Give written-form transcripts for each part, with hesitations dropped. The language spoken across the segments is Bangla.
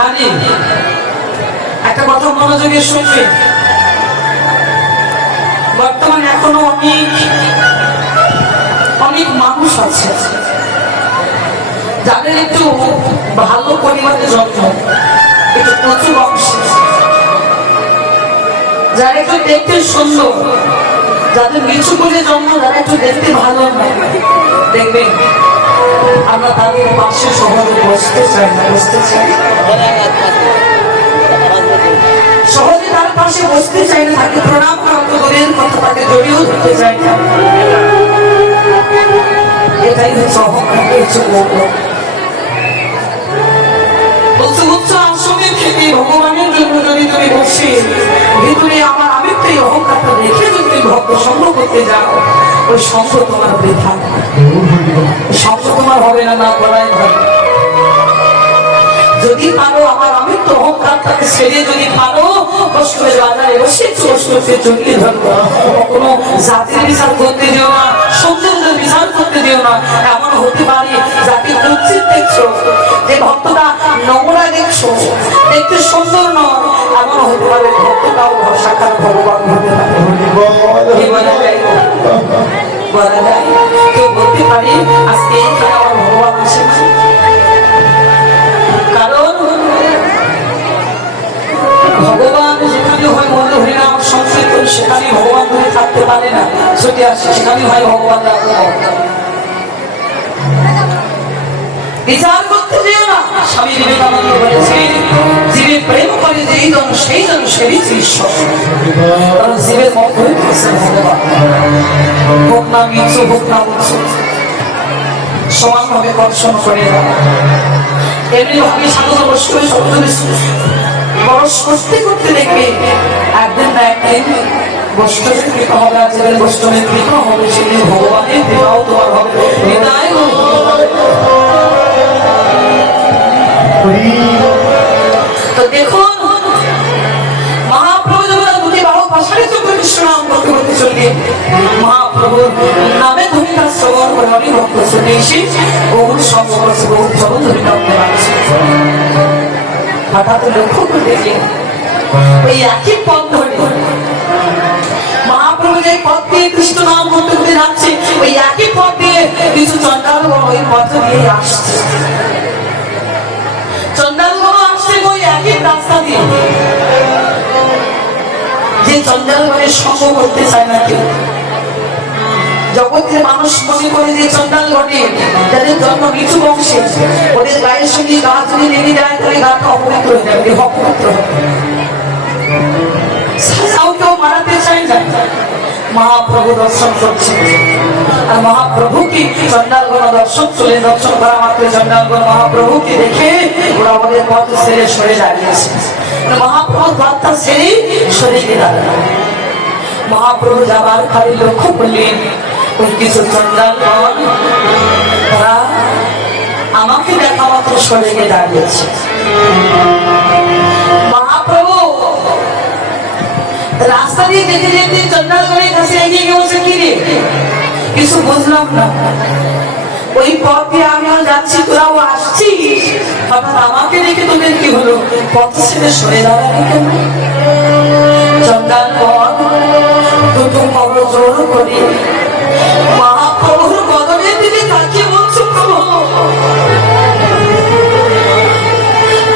মানে একটা কথা মনোযোগে শুনবে, বর্তমানে এখনো অনেক মানুষ আছে যাদের একটু ভালো পরিবারে জন্ম, একটু প্রচুর অংশ, যারা একটু দেখতে সুন্দর, যাদের নিচু করে জন্ম, যারা একটু দেখতে ভালো নয়, দেখবেন আমরা তাদের পাশে সহজে বসতে চাই না, সহজে তার পাশে বসতে চাই না, তাকে প্রণাম করা তো দূরের কথা, তাকে জড়িয়েও ধরতে চাই না। এটাই হচ্ছে অহংকার, হচ্ছে গৌরব। উচ্চ আসনে থেকে ভগবানের জন্য যদি তুমি বসে ভিতরে আমার আমিত্ব এই অহংকারটা দেখে যদি তুমি ভক্ত সঙ্গ করতে যাও, ওই সঙ্গ তোমার বৃথা, সঙ্গ তোমার হবে না, না বলাই হবে। যদি পারো আমার আমিত্ব অহংকারটাকে ছেড়ে যদি পারো বৈষ্ণবের বাজারে বসে বৈষ্ণবকে জড়িয়ে ধরবো, কোনো জাতির বিচার করতে দিও না, সৌন্দর্যের বিচার করতে দিও না। এমন হতে পারে যাকে কুৎসিত দেখছো, যে ভক্তটা নোংরা দেখছো, দেখতে সুন্দর নয়, এমন হতে পারে ভক্তটাও সাক্ষাৎ ভগবান হতে পারে। বলা যায় কেউ বলতে পারে আজকে এখানে আমার ভগবান আসে না, কারণ ভগবান যেখানে হয় মনে হরিনাম সংকীর্তন, সেখানে ভগবান ধরে থাকতে পারে না, ছুটে আসে, সেখানে হয় ভগবান। বিচার করতে যেও না, স্বামী বিবেকানন্দ বলেছেন জীবের প্রেম করে যেই জন সেই জন সেবিছে ঈশ্বর, কারণ জীবের মধ্যে ভগবান। হোক না মিছু, হোক না উৎসু, সমানভাবে কর্ষণ করে এমনি ভাবে সাধনা বৈষ্ণব শব্দ বরস করতে করতে দেখবে একদিন না একদিন বৈষ্ণবের কৃপা হবে, আর যেদিন বৈষ্ণবের কৃপা হবে সেদিন ভগবানের কৃপাও তোমার হবে। তো দেখুন মহাপ্রভু যখন দুটি বাহু প্রসারিত করে কৃষ্ণ নাম করতে করতে চলবে, মহাপ্রভুর নামে ধরে তার শ্রবণ করে অনেক ভক্ত শুনে এসে বহু সঙ্গ করছে, বহু চরণ ধরে নামতে পারছে। হঠাৎ লক্ষ্য করে দেখলেন ওই একই পথ ধরে মহাপ্রভু যে পথ দিয়ে কৃষ্ণ নাম করতে করতে যাচ্ছে, ওই একই পথ দিয়ে কিছু চন্ডালগণ ওই পথ দিয়ে আসছে। চন্ডালগণ আসছে ওই একই রাস্তা দিয়ে, যে চন্ডালগণের সঙ্গ করতে চায় না কেউ। জগতের মানুষ মনে করে যে চন্ডালগণে যাদের জন্ম নিচু বংশে, ওদের গায়ের সঙ্গে গা যদি লেগে যায় তাহলে গাটা অপবিত্র হয়ে যাবে, অপবিত্র হবে। কেউ মারাতে চায় না। মহাপ্রভু দর্শন করছে, আর মহাপ্রভুকে চন্ডালগণ দর্শন চলে দর্শন করা মাত্র চন্ডালগণ মহাপ্রভুকে দেখে ওরা ওদের পথ ছেড়ে সরে দাঁড়িয়েছে। মহাপ্রভু পথটা ছেড়ে সরে গিয়ে দাঁড়ালো। মহাপ্রভু যাবার খালি লক্ষ্য করলেন ওই কিছু চন্ডালগণ ওরা আমাকে দেখা মাত্র সরে গিয়ে দাঁড়িয়েছে। মহাপ্রভু রাস্তা দিয়ে যেতে যেতে চন্ডালগণের কাছে এগিয়ে গিয়ে বলছে, কি রে কিছু বুঝলাম না, ওই পথ দিয়ে আমিও যাচ্ছি, তোরাও আসছিস, হঠাৎ আমাকে দেখে তোদের কি হলো, পথ ছেড়ে সরে দাঁড়ালি কেন? চন্ডালগণ দুটো কবর জোর করে মহাপ্রভুর বদনের দিকে তাকিয়ে বলছে, প্রভু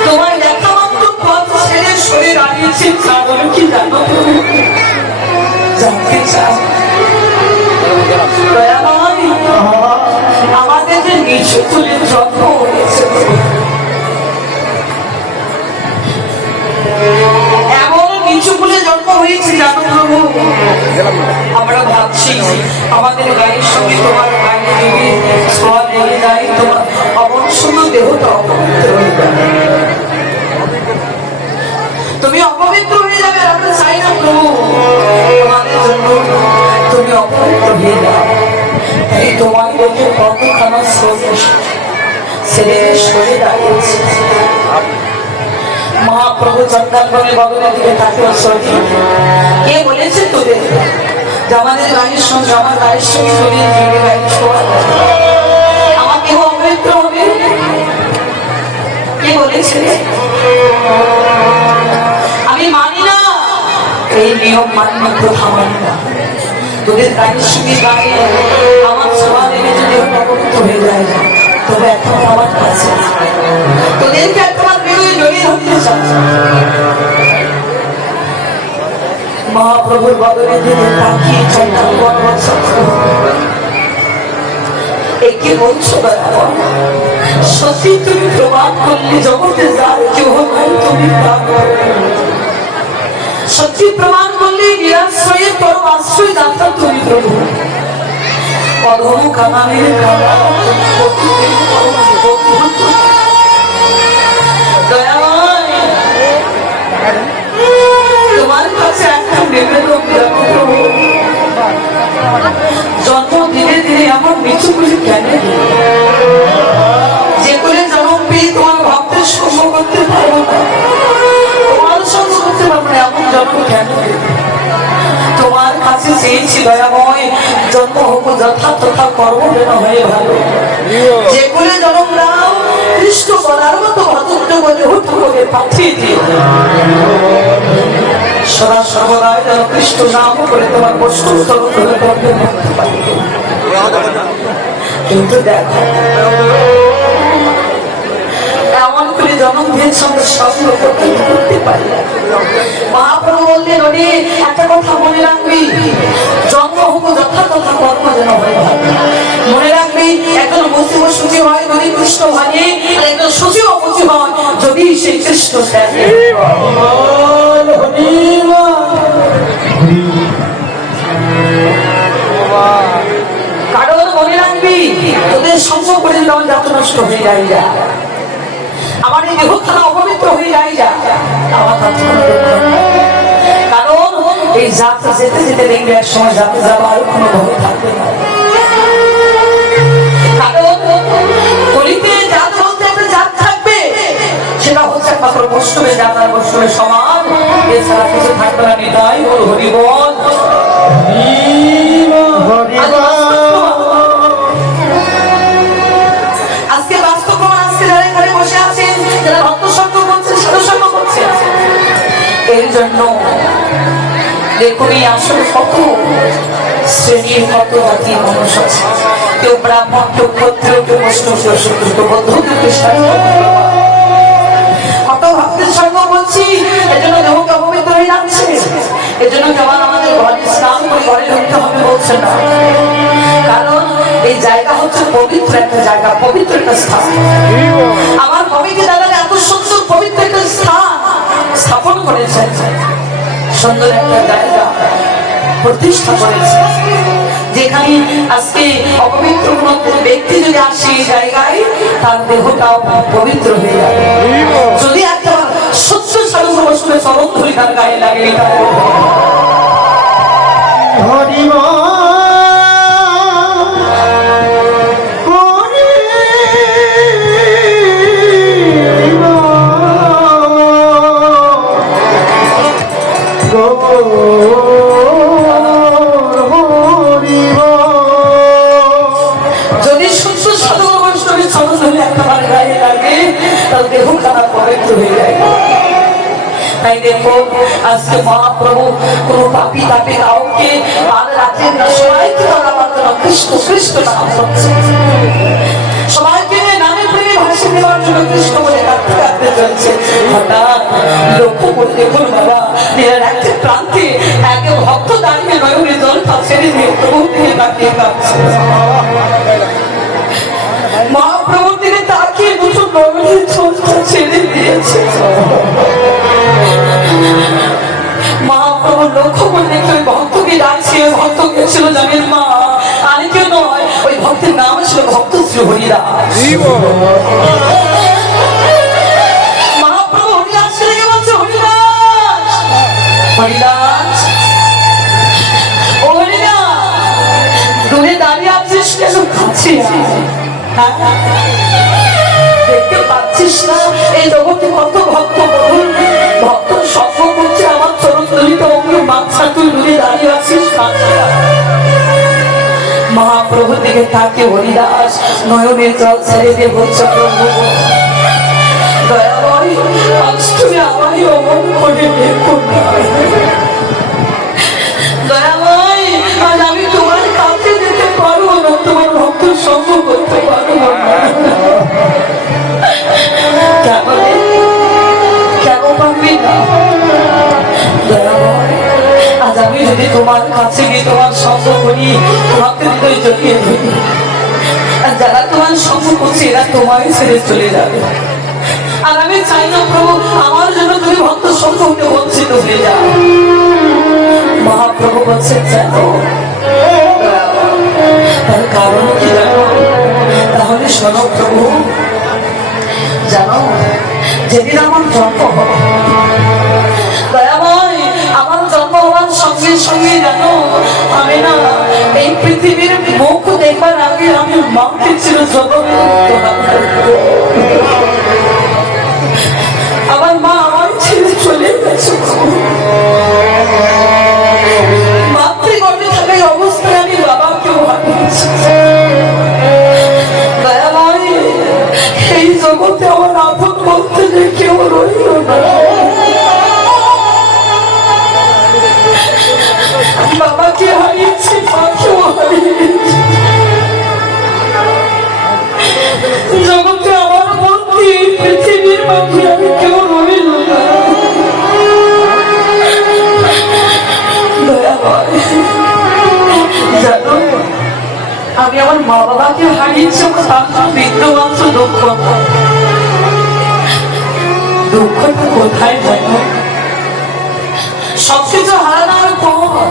তোমার দেখা মাত্র পথ ছেড়ে সরে দাঁড়িয়েছে, কারণ কি জানো? জানতে চাও? আমাদের যে নিচু কুলের জন্ম হয়েছে, এমন নিচু কুলে জন্ম হয়েছে জানো প্রভু, আমরা ভাবছি আমাদের গায়ের সঙ্গে তোমার গায়ে যদি ছোঁয়া লেগে যায়, তোমার অমন সুন্দর দেহটা অপবিত্র হয়ে যাবে, তুমি অপবিত্র হয়ে যাবে। আমরা চাই না প্রভু তোমাদের জন্য তুমি অপবিত্র হয়ে যাও, এই তোমার দেখে কতখানা ছেড়ে সরে দাঁড়িয়েছে। মহাপ্রভু চন্ডালগণের বদনের দিকে তাকিয়ে সরে, কে বলেছে তোদের যে আমাদের গায়ের সঙ্গে আমার গায়ের সঙ্গে চলিয়ে গায়ের ছোঁয়া আমাকে অপবিত্র হবে? তোদের গানের সঙ্গে গায়ে আমার ছোঁয়া লেগে যদি অপবিত্র হয়ে যায়, তবে এখন আমার কাছে তোদেরকে একবার বেরোয় জড়িয়ে ধরতে চাই। মহাপ্রভুর বদলে দিকে তাকিয়ে চন্দ্র একে বলছো সত্যি তুমি প্রমাণ করলে জগতে যার কেউ নাই তুমি সত্যি প্রমাণ করলে নিরাশ্রয়ে পরম আশ্রয় দাতা তুমি প্রভু। অধম কামানের কামা তোমার কাছে একটা নিবেদন জন্ম ধীরে ধীরে আমার মিছু করে কেন যে করে জন্ম পেয়ে তোমার ভক্তের সঙ্গ করতে পারবো না, তোমার সঙ্গ করতে পারবো না, এমন জন্ম কেন? তোমার কাছে চেয়েছি দয়াময় জন্ম হোক যথা তথা কর্ম যেন হয়ে ভালো, যে করে জন্ম নাও কৃষ্ণ বলার মতো ভদ্র বলে হুট করে পাঠিয়ে দিও। সদা সর্বদাই যেন কৃষ্ণ নাম করে তোমার বৈষ্ণব স্তর ধরে করতে পারি। কিন্তু দেখো এমন করে জনমের সঙ্গে সঙ্গ করতে পারি। মহাপ্রভু বললেন ওরে একটা কথা মনে রাখবি, জন্ম হোক যথা তথা কর্ম যেন হয়ে থাকে। মনে রাখবি একজন বসিব সুচি হয় যদি কৃষ্ণ ভাগে, আর একজন সুচি অপচি হয় যদি সেই কৃষ্ণ থাকে। কারণ মনে রাখবি তোদের সঙ্গ করে যেমন যাত্রা নষ্ট হয়ে যায়, যা আমার এই দেহখানা অপবিত্র হয়ে যায়, যা আমার কারণ এই যাত্রা যেতে যেতে দেখবে এক সময় যাতে যাবার কোনো ভয় থাকবে না। কারণ গলিতে জাত বলতে একটা জাত থাকবে, সেটা হচ্ছে একমাত্র বৈষ্ণবে জাত আর বৈষ্ণবের সমান, এছাড়া কিছু থাকবে না। নিতাই বল হরিবল। আজকে বাস্তব আজকে যারা এখানে বসে আছেন, যারা ভক্ত সঙ্গ করছেন, সাধু সঙ্গ করছেন, এর জন্য দেখুন এই আসলে কত শ্রেণীর কত জাতির মানুষ আছে। কেউ ব্রাহ্মণ, কেউ ক্ষত্রিয়, কেউ বৈষ্ণব, কেউ শূদ্র, কেউ বৌদ্ধ, কেউ খ্রিস্টান, কত ভক্তের সঙ্গ বলছি। এজন্য দেহকে অপবিত্র হয়ে যাচ্ছে। এজন্য যেমন আমাদের ঘরে স্নান করে ঘরে ঢুকতে হবে বলছে না, কারণ এই জায়গা হচ্ছে পবিত্র একটা জায়গা, পবিত্র একটা স্থান। আমার কমিটি দাদা এত সুন্দর পবিত্র একটা স্থান স্থাপন করেছে, সুন্দর একটা জায়গা প্রতিষ্ঠা করেছে, যেখানে আজকে অপবিত্র কোন ব্যক্তি যদি আসে এই জায়গায় তার দেহটাও পবিত্র হয়ে যাবে। যদি একটা সত্য সাধু বৈষ্ণবের চরণ ধরে তার গায়ে লাগে, এটা যদি সুস্থ সাধু বৈষ্ণবের চরণ ধরে একটা গায়ে লাগে তার দেহ খারাপ পবিত্র হয়ে যায়। তাই দেখো আজকে মহাপ্রভু কোন পাপি তাপি কাউকে আর রাতে সবাইকে আমার জন্য কৃষ্ণ কৃষ্ণ নাম করছে, সবাইকে নামে প্রেমে ভাসিয়ে দেওয়ার জন্য কৃষ্ণ বলে কাঁদতে কাঁদতে চলছে। হঠাৎ লক্ষ্য করে দেখুন বাবা, একটা প্রান্তে এক ভক্ত দাঁড়িয়ে নয়নে জল ছেড়ে দিয়ে প্রভুর দিকে তাকিয়ে কাঁদছে। মহাপ্রভুর দিকে তাকিয়ে দুটো নয়নের জলটা ছেড়ে দিয়েছে। মহাপ্রভু লক্ষ্য করে দেখে ওই ভক্তকে ডাকছে, ওই ভক্ত গেছিল জানেন মা, আর কেউ নয়, ওই ভক্তের নাম ছিল ভক্ত শ্রী হরিদাস। মহাপ্রভু হরিদাস ছেড়ে বলছে হরিদাস, হরিদাস, ও হরিদাস, দূরে দাঁড়িয়ে আছিস কেন? কাছে দেখতে পাচ্ছিস না এই জগতে কত ভক্ত বলুন, ভক্ত সঙ্গ করছে, আমার চরণ দলিত অঙ্গের বাচ্চা তুই দূরে দাঁড়িয়ে আছিস। মহাপ্রভুর দিকে তাকে হরিদাস নয়নের জল ছেড়ে দিয়ে বলছে প্রভু দয়াময়, আজ তুমি আমারই অমন করে দেখুন দয়াময়, আজ আমি ভক্তের হৃদয় জড়িয়ে ধরি। আর যারা তোমার সঙ্গ করছে এরা তোমায় ছেড়ে চলে যাবে। আর আমি চাই না প্রভু আমার জন্য তুমি ভক্ত সঙ্গ হতে বঞ্চিত হয়ে যাও। মহাপ্রভু বলছেন জানো তার কারণ কি জানো? তাহলে শোনো প্রভু, জানো যেদিন আমার জন্ম হবে, দয়াময় আমার জন্ম হওয়ার সঙ্গে সঙ্গে জানো আমি না এই পৃথিবীর মুখ দেখবার আগে আমি মাকে ছিল জগৎ। আমার মা আমার ছেড়ে চলে গেছে। মাতৃগর্ভে থাকা অবস্থায় আমি বাবাকেও হারিয়েছি। দয়াময় এই জগতে আমার আপন বলতে যে কেউ রইল না। বাবাকে হারিয়েছি, মাকেও হারিয়েছি। জগতে আমার মধ্যে পৃথিবীর মাঝে আমি কেউ রইল না। জানো আমি আমার মা বাবাকে হারিয়েছি, তার বিন্দু মাত্র দুঃখ। দুঃখটা কোথায় জানো? সবকিছু হারানোর পর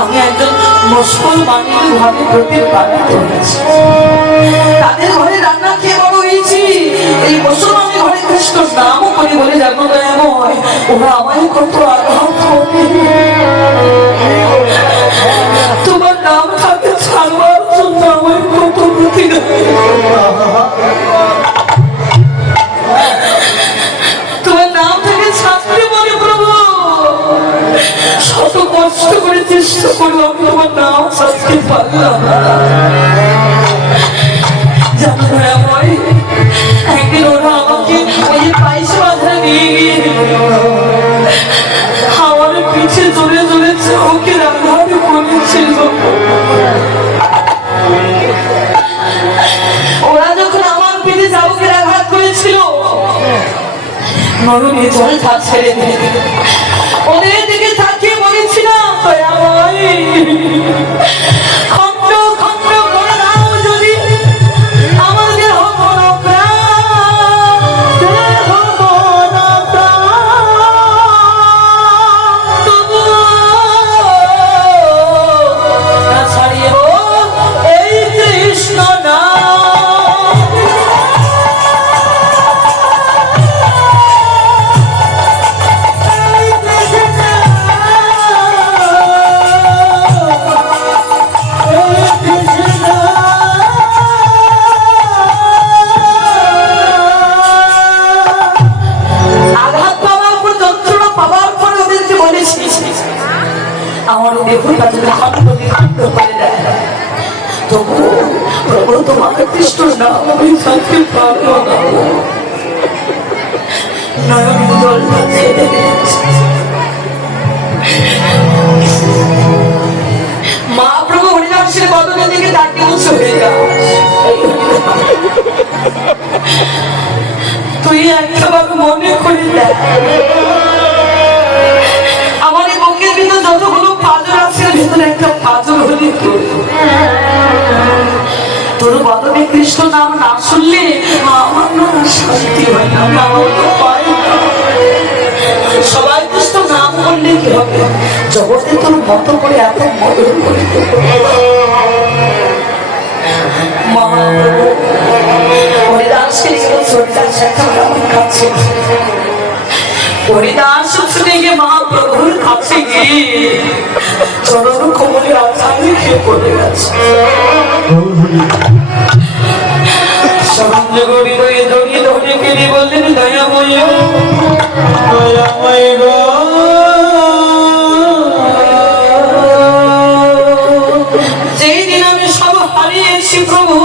আমি একজন মুসলমানের ঘরে প্রতিপালিত হয়েছি। তাদের ঘরে রান্না খেয়ে বড় হয়েছি। এই মুসলমানের ঘরে কৃষ্ণ নামও করি বলে জানো দয়াময় ওরা আমায় কত আঘাত করে। তোমার নাম থাকে ছাড়বার জন্য আমায় কত প্রতি তোমার নাম থেকে ছাড়তে বলে প্রভু শত কষ্ট করে চেষ্টা করবো আমি তোমার নাম ছাড়তে পারলাম না। জানো দয়াময় একদিন ওরা আমাকে ওই পাইশ বাজারে নিয়ে গিয়ে আমার পিছে জোরে জোরে ওকে রান্নাঘাট করেছিল। ওরা যখন আমার পিঠে চাবুকের আঘাত করেছিল নরমে জল ঝাঁপ ছেড়ে দিয়ে ওদের দিকে তাকিয়ে বলেছিলাম খন্ড খন্ড করে দাও যদি আমাদের হবো না আমার দেহটা যদি খন্ড বিখণ্ড করে দেয় তবুও প্রভু তোমাকে কৃষ্ণ নাম আমি থাকতে পারবো না। নয়ন জল ভাসিয়ে দেবে। মহাপ্রভু হরিদাসের বদনের দিকে তাকিয়ে উঁচু হয়ে যাও। তুই একবার মনে করে দেখ আমার এই বুকের ভিতরে যতগুলো পাঁজর আছে ভিতরে একটা পাঁজর হলি তোর বদনে কৃষ্ণ নাম না শুনলে আমার না শান্তি হয় না, পাই না। সবাই কৃষ্ণ নাম করলে কি হবে? জগতে তোর মতো করে এত মদন করে হরিদাস ছুটে গিয়ে মহাপ্রভুর কাছে গিয়ে চরণ কোমলে আচারে খেয়ে পড়ে গেছে। সরঞ্জ গড়ি রয়ে দড়িয়ে দড়িয়ে কেঁদে বললেন দয়াময় দয়াময় গো যেই দিন আমি সব হারিয়েছি প্রভু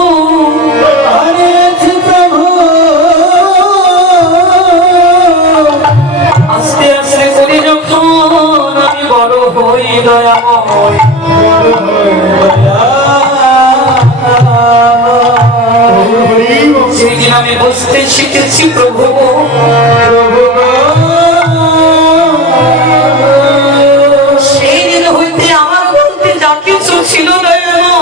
আস্তে আস্তে করে যখন আমি বড় হই দয়াময় সেদিন আমি বুঝতে শিখেছি প্রভু সেই দিন হইতে আমার বলতে যা কিছু ছিল দয়াময়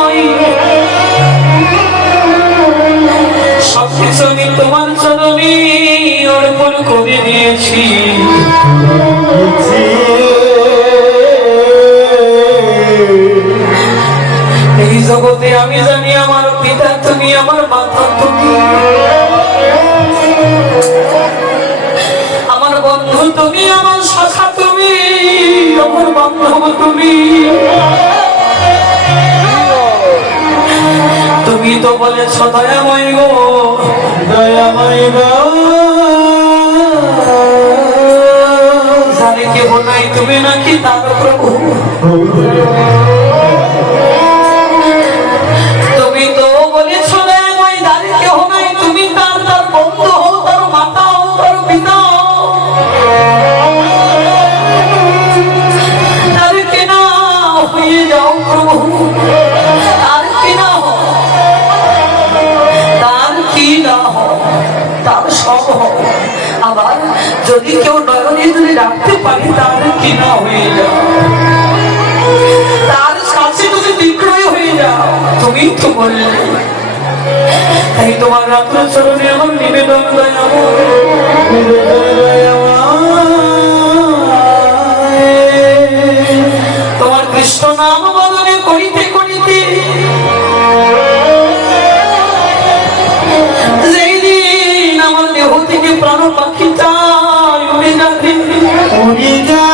এই জগতে আমি জানি আমার পিতা তুমি, আমার মাতা তুমি, আমার বন্ধু তুমি, আমার শাখা তুমি, আমার বান্ধব তুমি। তুমি তো বলেছ দয়াময় গো, দয়াময় গো, জানে কেহ নাই তুমি নাকি তার প্রভু। তুমি তো বলেছ দয়াময়, যার কেহ নাই তুমি তার, তার বন্ধু হও, তার মাতা হও, তার পিতা হও, তার কেনা হয়ে যাও প্রভু, তার কেনা হও, তার কি না হও, তার সব হও। আবার যদি কেউ নয়নে যদি রাখতে পারি তার কি না হয়ে যাও, তার কাছে যদি বিক্রয় হয়ে যাও। তুমি তো বললে, তাই তোমার রাত্র চরণে আমার নিবেদন তোমার কৃষ্ণ নাম বদনে করিতে করিতে যেই দিন আমার দেহ থেকে প্রাণ পাখিটা উড়ে যাবে, উড়ে যাবে,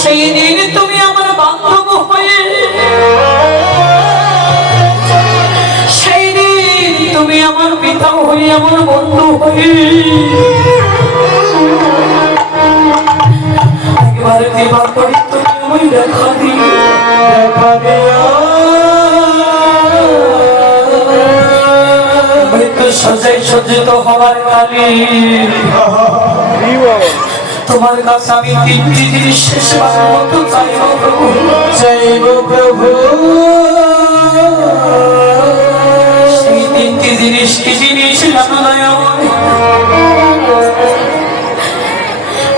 সেই দিন তুমি আমার বান্ধব হয়ে, সেই দিন তুমি আমার পিতা হয়ে, আমার বন্ধু হয়ে একবার কৃপা করি তুমি আমায় দেখা দিও, দেখা দিও। মৃত্যু সজ্জায় সজ্জিত হওয়ার কালে তোমার কাছে আমি তিনটি জিনিস শেষবারের মতো চাইব প্রভু, চাইব প্রভু। সেই তিনটি জিনিস কি জিনিস জানো দয়াময়?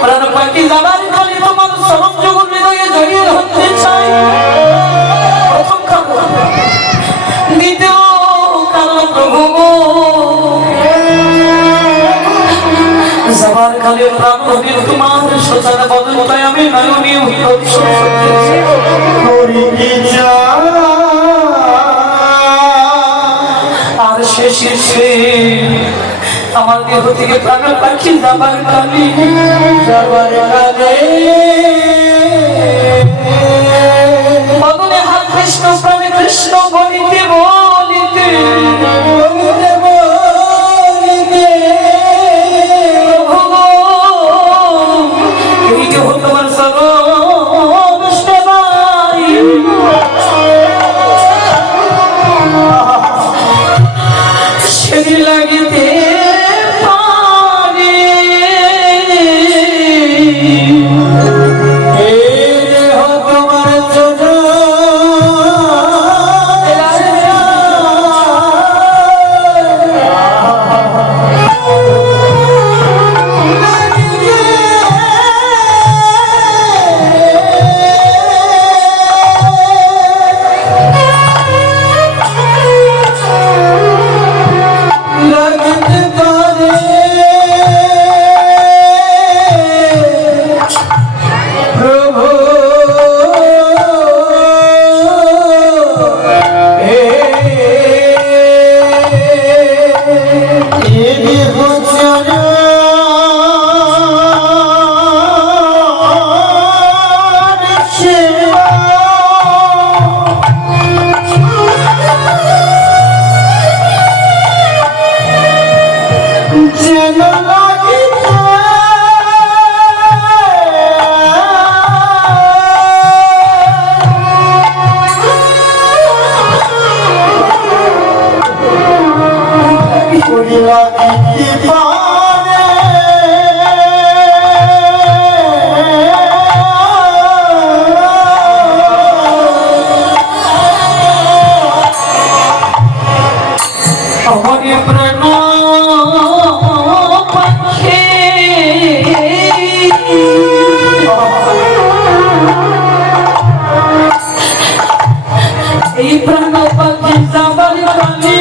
প্রাণ পাখি যাবার কালে তোমার চরণ যুগল হৃদয়ে জড়িয়ে ধরতে চাই, প্রথম কারণ। দ্বিতীয় কারণ প্রভু যাবার কালে প্রাণ নদীর তোমার সোচার বদলতায় আমি নয়নী আর শেষে আমার দেহ থেকে প্রাণ পাখি যাবার কালে, যাবার কালে বদলে হাত কৃষ্ণ প্রাণে কৃষ্ণ বলিতে বলিতে এই দেহ তোমার সর্ব সেবাই সেদিন লাগিতে এই প্রাণ পাখি যাবার কালে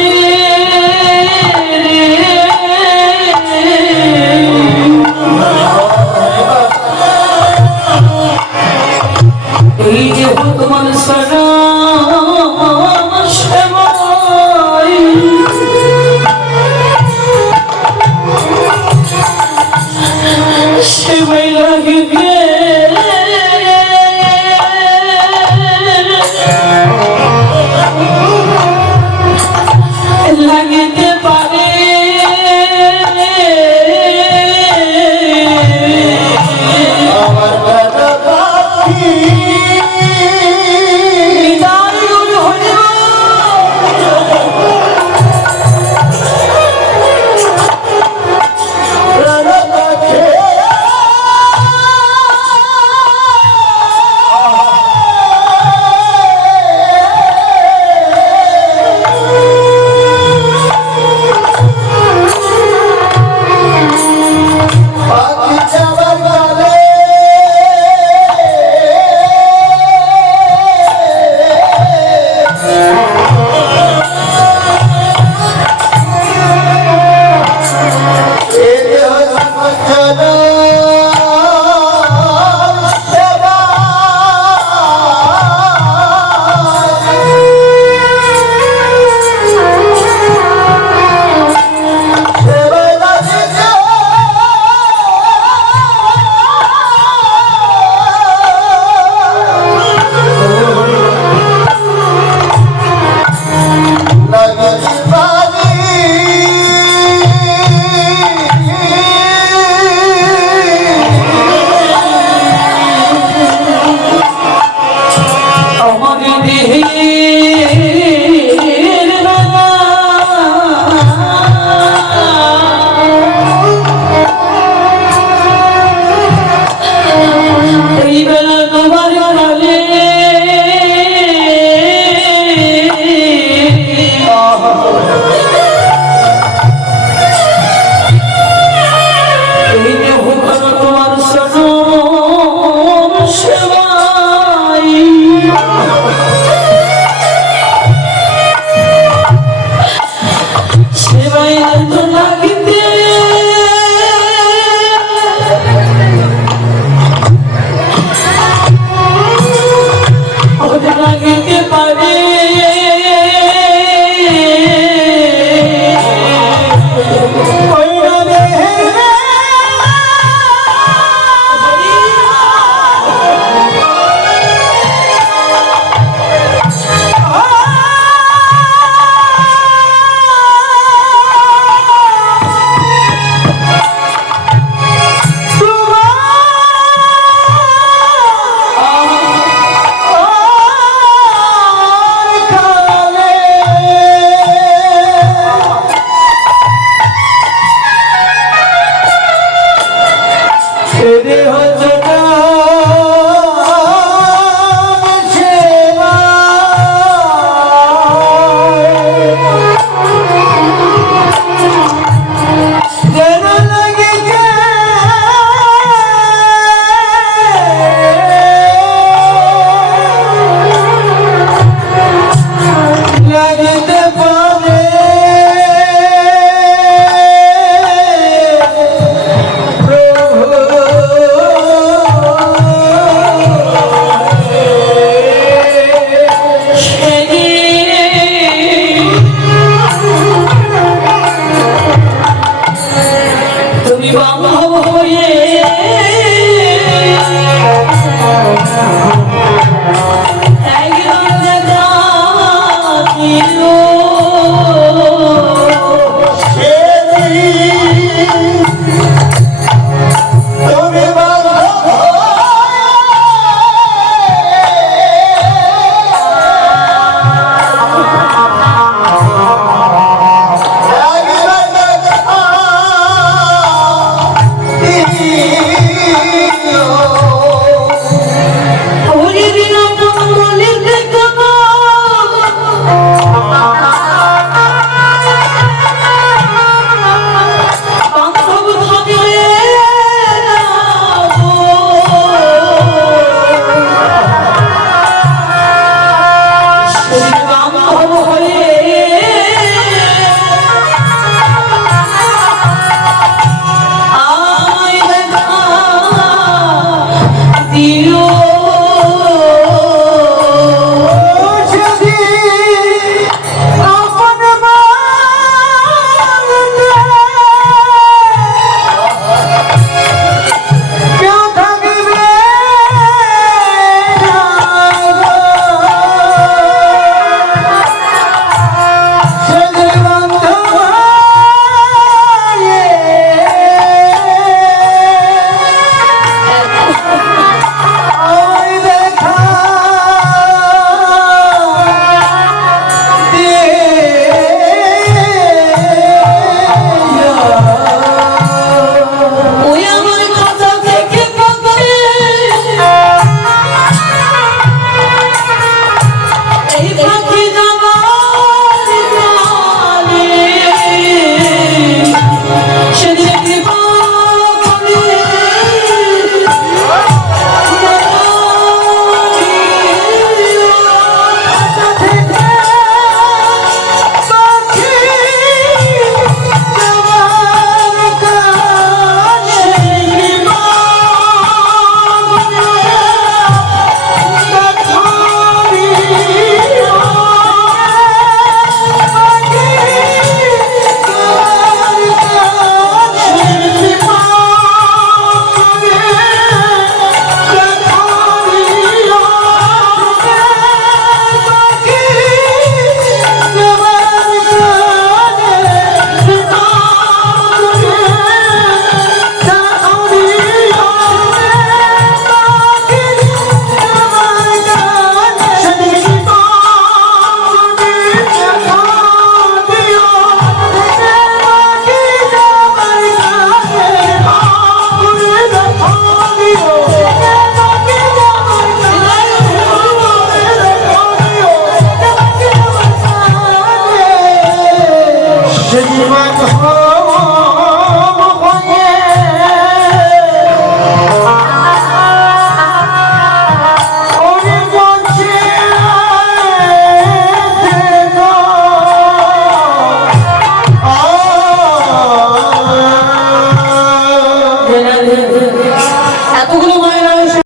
এতগুলো মায়ের